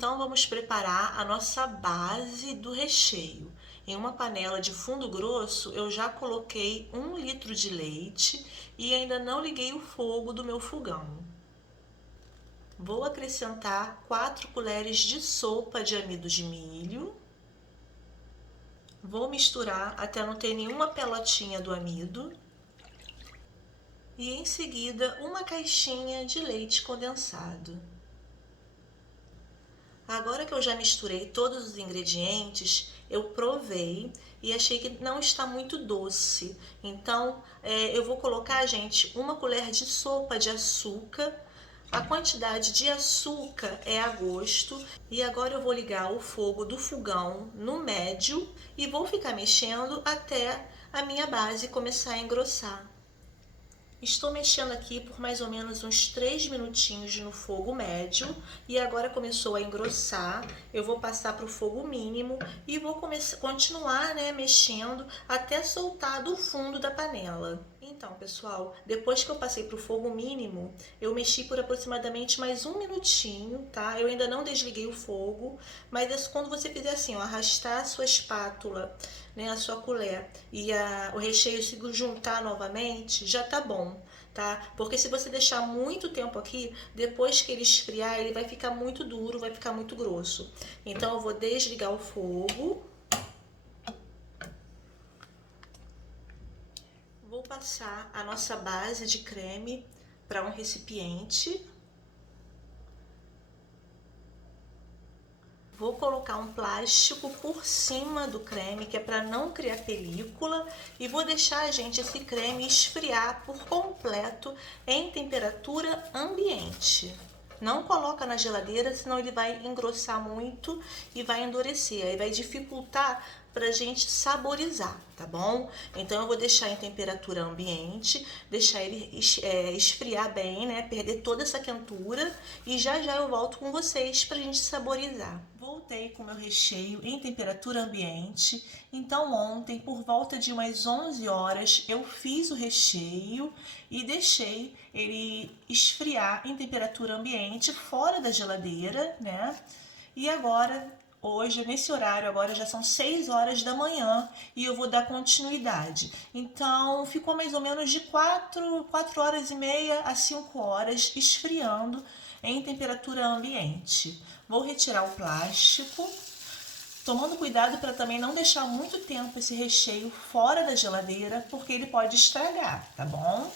Então vamos preparar a nossa base do recheio. Em uma panela de fundo grosso, eu já coloquei 1 litro de leite e ainda não liguei o fogo do meu fogão. Vou acrescentar 4 colheres de sopa de amido de milho. Vou misturar até não ter nenhuma pelotinha do amido. E em seguida, uma caixinha de leite condensado. Agora que eu já misturei todos os ingredientes, eu provei e achei que não está muito doce. Então, eu vou colocar, gente, 1 colher de sopa de açúcar. A quantidade de açúcar é a gosto. E agora eu vou ligar o fogo do fogão no médio e vou ficar mexendo até a minha base começar a engrossar. Estou mexendo aqui por mais ou menos uns 3 minutinhos no fogo médio e agora começou a engrossar. Eu vou passar para o fogo mínimo e vou continuar, mexendo até soltar do fundo da panela. Então, pessoal, depois que eu passei para o fogo mínimo, eu mexi por aproximadamente mais 1 minutinho, tá? Eu ainda não desliguei o fogo, mas quando você fizer assim, ó, arrastar a sua espátula, a sua colher e o recheio se juntar novamente, já tá bom, tá? Porque se você deixar muito tempo aqui, depois que ele esfriar, ele vai ficar muito duro, vai ficar muito grosso. Então eu vou desligar o fogo. Vou passar a nossa base de creme para um recipiente. Vou colocar um plástico por cima do creme, que é para não criar película, e vou deixar, gente, esse creme esfriar por completo em temperatura ambiente. Não coloca na geladeira, senão ele vai engrossar muito e vai endurecer, aí vai dificultar pra gente saborizar, tá bom? Então eu vou deixar em temperatura ambiente, deixar ele esfriar bem, perder toda essa quentura e já eu volto com vocês pra gente saborizar. Voltei com meu recheio em temperatura ambiente. Então ontem, por volta de umas 11 horas, eu fiz o recheio e deixei ele esfriar em temperatura ambiente, fora da geladeira, E agora, hoje, nesse horário, agora já são 6 horas da manhã e eu vou dar continuidade. Então, ficou mais ou menos de 4 horas e meia a 5 horas esfriando em temperatura ambiente. Vou retirar o plástico, tomando cuidado para também não deixar muito tempo esse recheio fora da geladeira, porque ele pode estragar, tá bom?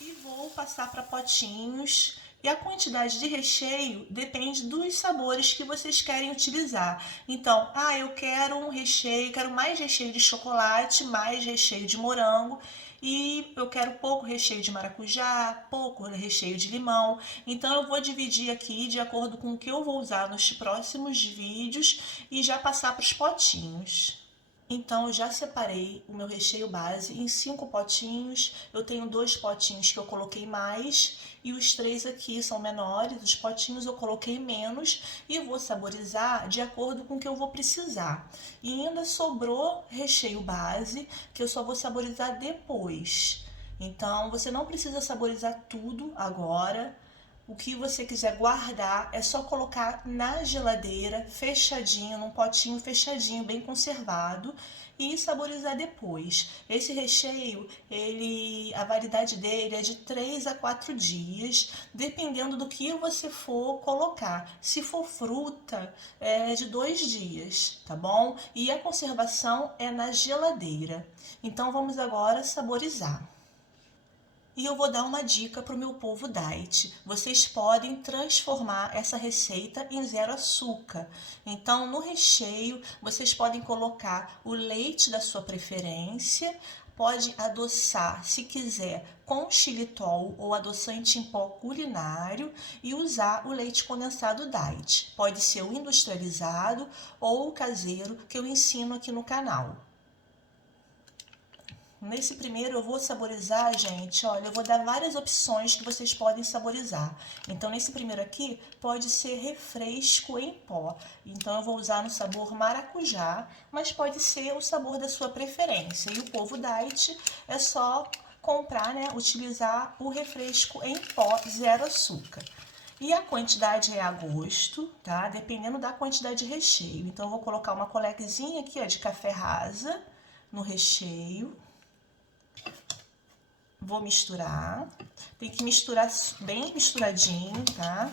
E vou passar para potinhos. E a quantidade de recheio depende dos sabores que vocês querem utilizar. Então, eu quero um recheio, quero mais recheio de chocolate, mais recheio de morango. E eu quero pouco recheio de maracujá, pouco recheio de limão. Então eu vou dividir aqui de acordo com o que eu vou usar nos próximos vídeos e já passar para os potinhos. Então eu já separei o meu recheio base em 5 potinhos. Eu tenho 2 potinhos que eu coloquei mais e os 3 aqui são menores. Os potinhos eu coloquei menos e vou saborizar de acordo com o que eu vou precisar. E ainda sobrou recheio base que eu só vou saborizar depois. Então você não precisa saborizar tudo agora. O que você quiser guardar é só colocar na geladeira, fechadinho, num potinho fechadinho, bem conservado, e saborizar depois. Esse recheio, a validade dele é de 3 a 4 dias, dependendo do que você for colocar. Se for fruta, é de 2 dias, tá bom? E a conservação é na geladeira. Então vamos agora saborizar. E eu vou dar uma dica para o meu povo diet. Vocês podem transformar essa receita em 0 açúcar. Então, no recheio, vocês podem colocar o leite da sua preferência, pode adoçar, se quiser, com xilitol ou adoçante em pó culinário e usar o leite condensado diet. Pode ser o industrializado ou o caseiro que eu ensino aqui no canal. Nesse primeiro eu vou saborizar, gente, olha, eu vou dar várias opções que vocês podem saborizar. Então, nesse primeiro aqui, pode ser refresco em pó. Então, eu vou usar no sabor maracujá, mas pode ser o sabor da sua preferência. E o povo diet é só comprar, utilizar o refresco em pó 0 açúcar. E a quantidade é a gosto, tá? Dependendo da quantidade de recheio. Então, eu vou colocar uma colequinha aqui, ó, de café rasa no recheio. Vou misturar. Tem que misturar bem misturadinho, tá?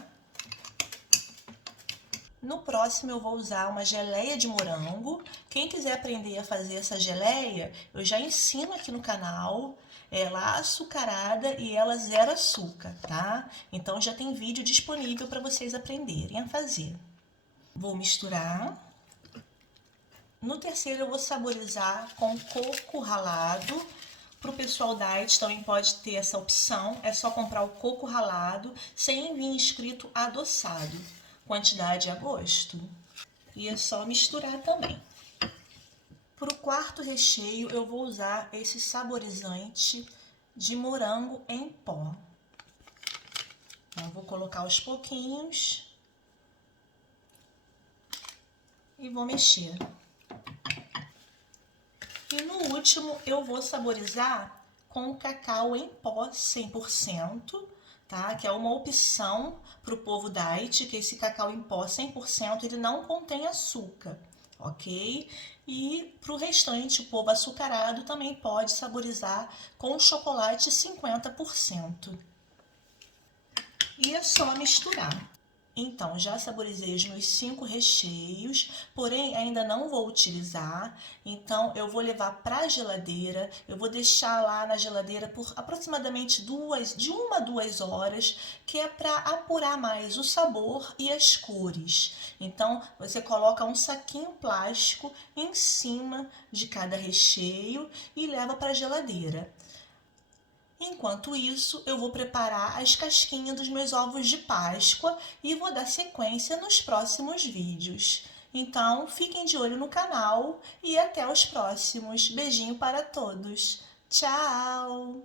No próximo eu vou usar uma geleia de morango. Quem quiser aprender a fazer essa geleia, eu já ensino aqui no canal. Ela açucarada e ela zero açúcar, tá? Então já tem vídeo disponível para vocês aprenderem a fazer. Vou misturar. No terceiro eu vou saborizar com coco ralado. Para o pessoal diet também pode ter essa opção, é só comprar o coco ralado sem vir escrito adoçado. Quantidade a gosto. E é só misturar também. Para o quarto recheio eu vou usar esse saborizante de morango em pó. Então, vou colocar aos pouquinhos e vou mexer. E no último eu vou saborizar com cacau em pó 100%, tá? Que é uma opção para o povo diet, que esse cacau em pó 100% ele não contém açúcar, ok? E para o restante, o povo açucarado também pode saborizar com chocolate 50%. E é só misturar. Então, já saborizei os meus 5 recheios, porém ainda não vou utilizar. Então, eu vou levar para a geladeira. Eu vou deixar lá na geladeira por aproximadamente de 1 a 2 horas, que é para apurar mais o sabor e as cores. Então, você coloca um saquinho plástico em cima de cada recheio e leva para a geladeira. Enquanto isso, eu vou preparar as casquinhas dos meus ovos de Páscoa e vou dar sequência nos próximos vídeos. Então, fiquem de olho no canal e até os próximos. Beijinho para todos. Tchau!